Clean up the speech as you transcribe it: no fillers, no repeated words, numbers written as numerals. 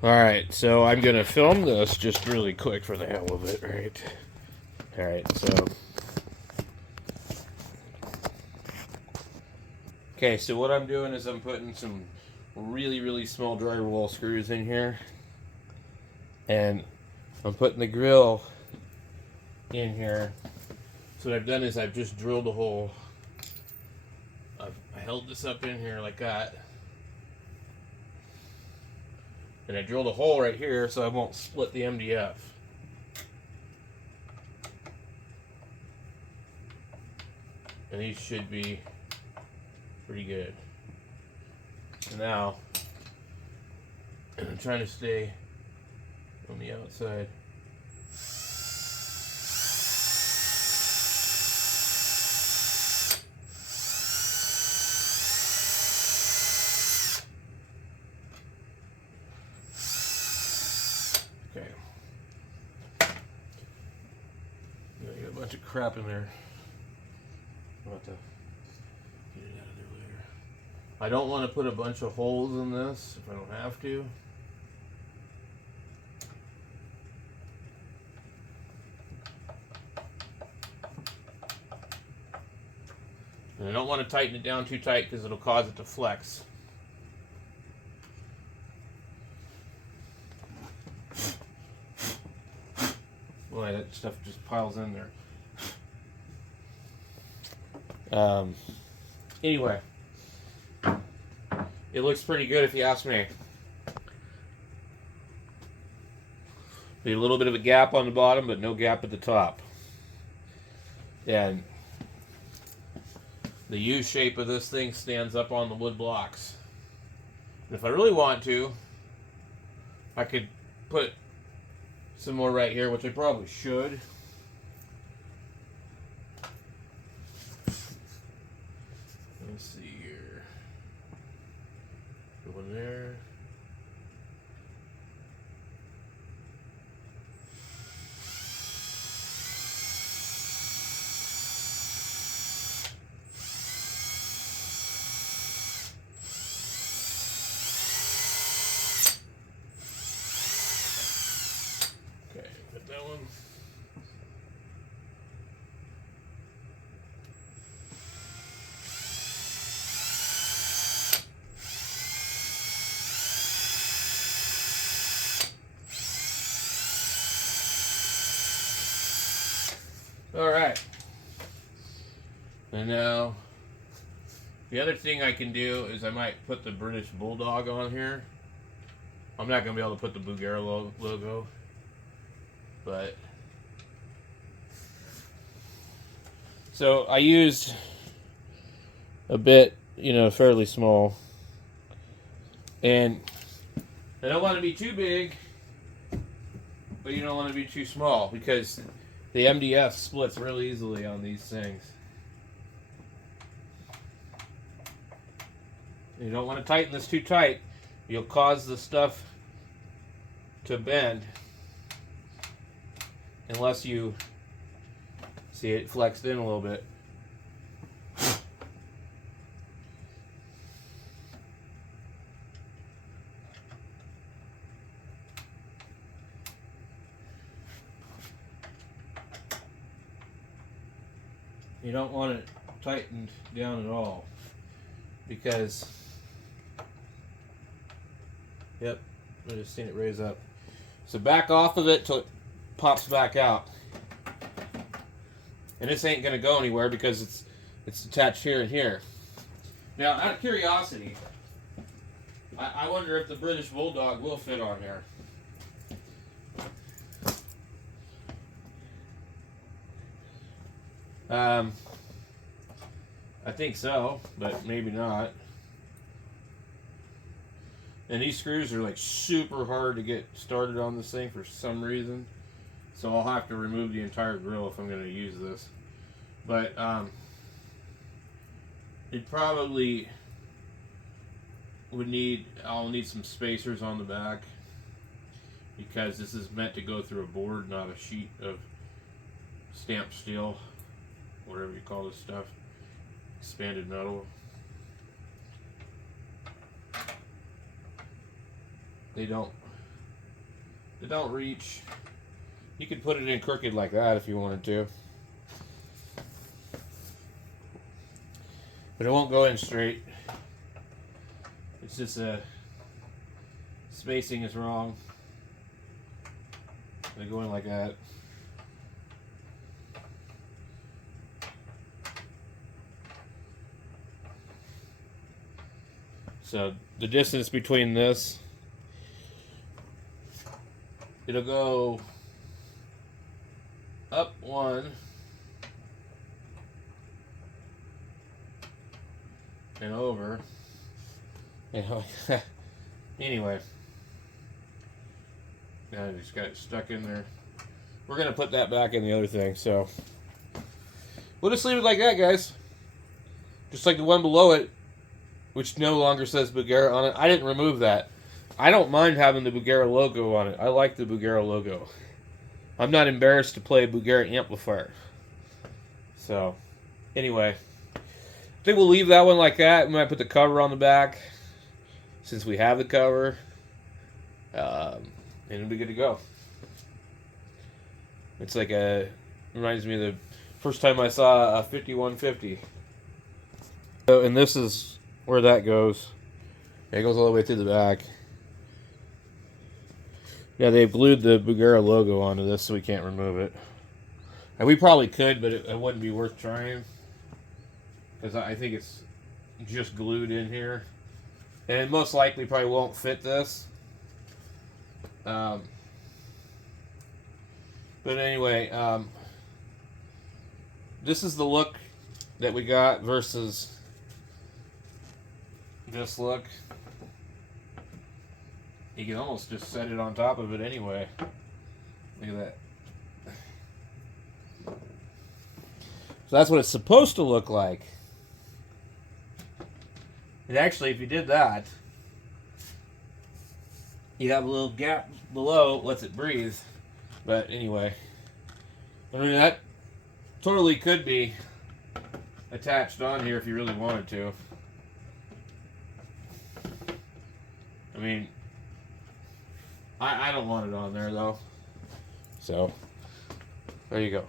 Alright, so I'm going to film this just really quick for the hell of it, right? Alright, so... Okay, so what I'm doing is I'm putting some really, really small drywall screws in here. And I'm putting the grill in here. So what I've done is I've just drilled a hole. I held this up in here like that. And I drilled a hole right here so I won't split the MDF. And these should be pretty good. So now, I'm trying to stay on the outside. Okay. I got a bunch of crap in there. I'll have to get it out of there later. I don't want to put a bunch of holes in this if I don't have to. And I don't want to tighten it down too tight because it'll cause it to flex. Boy, that stuff just piles in there. Anyway, it looks pretty good if you ask me. There's a little bit of a gap on the bottom, but no gap at the top. And the U shape of this thing stands up on the wood blocks. And if I really want to, I could put some more right here, which I probably should. Let's see here. Go in there. Okay, put that one. All right. And now, the other thing I can do is I might put the British Bulldog on here. I'm not going to be able to put the Bugera logo, but... So I used a bit, fairly small. And I don't want to be too big, but you don't want to be too small because the MDF splits real easily on these things. You don't want to tighten this too tight. You'll cause the stuff to bend unless you see it flexed in a little bit. You don't want it tightened down at all because, yep, I just seen it raise up. So back off of it till it pops back out. And this ain't gonna go anywhere because it's attached here and here. Now, out of curiosity, I wonder if the British Bulldog will fit on there. I think so, but maybe not. And these screws are like super hard to get started on this thing for some reason. So I'll have to remove the entire grill if I'm going to use this. But it probably I'll need some spacers on the back because this is meant to go through a board, not a sheet of stamped steel, whatever you call this stuff, expanded metal. They don't that don't reach. You could put it in crooked like that if you wanted to. But it won't go in straight. It's just spacing is wrong. They go in like that. So the distance between this, it'll go up one and over. You know, anyway, I just got it stuck in there. We're gonna put that back in the other thing, so we'll just leave it like that, guys. Just like the one below it, which no longer says Bugera on it. I didn't remove that. I don't mind having the Bugera logo on it. I like the Bugera logo. I'm not embarrassed to play a Bugera amplifier. So, anyway, I think we'll leave that one like that. We might put the cover on the back, since we have the cover, and it'll be good to go. It's like reminds me of the first time I saw a 5150. So, and this is where that goes. It goes all the way through the back. Yeah, they've glued the Bugera logo onto this, so we can't remove it. And we probably could, but it wouldn't be worth trying, because I think it's just glued in here. And it most likely probably won't fit this. But anyway, this is the look that we got versus this look. You can almost just set it on top of it anyway. Look at that. So that's what it's supposed to look like. And actually, if you did that, you have a little gap below, lets it breathe. But anyway, I mean, that totally could be attached on here if you really wanted to. I mean, I don't want it on there though. So, there you go.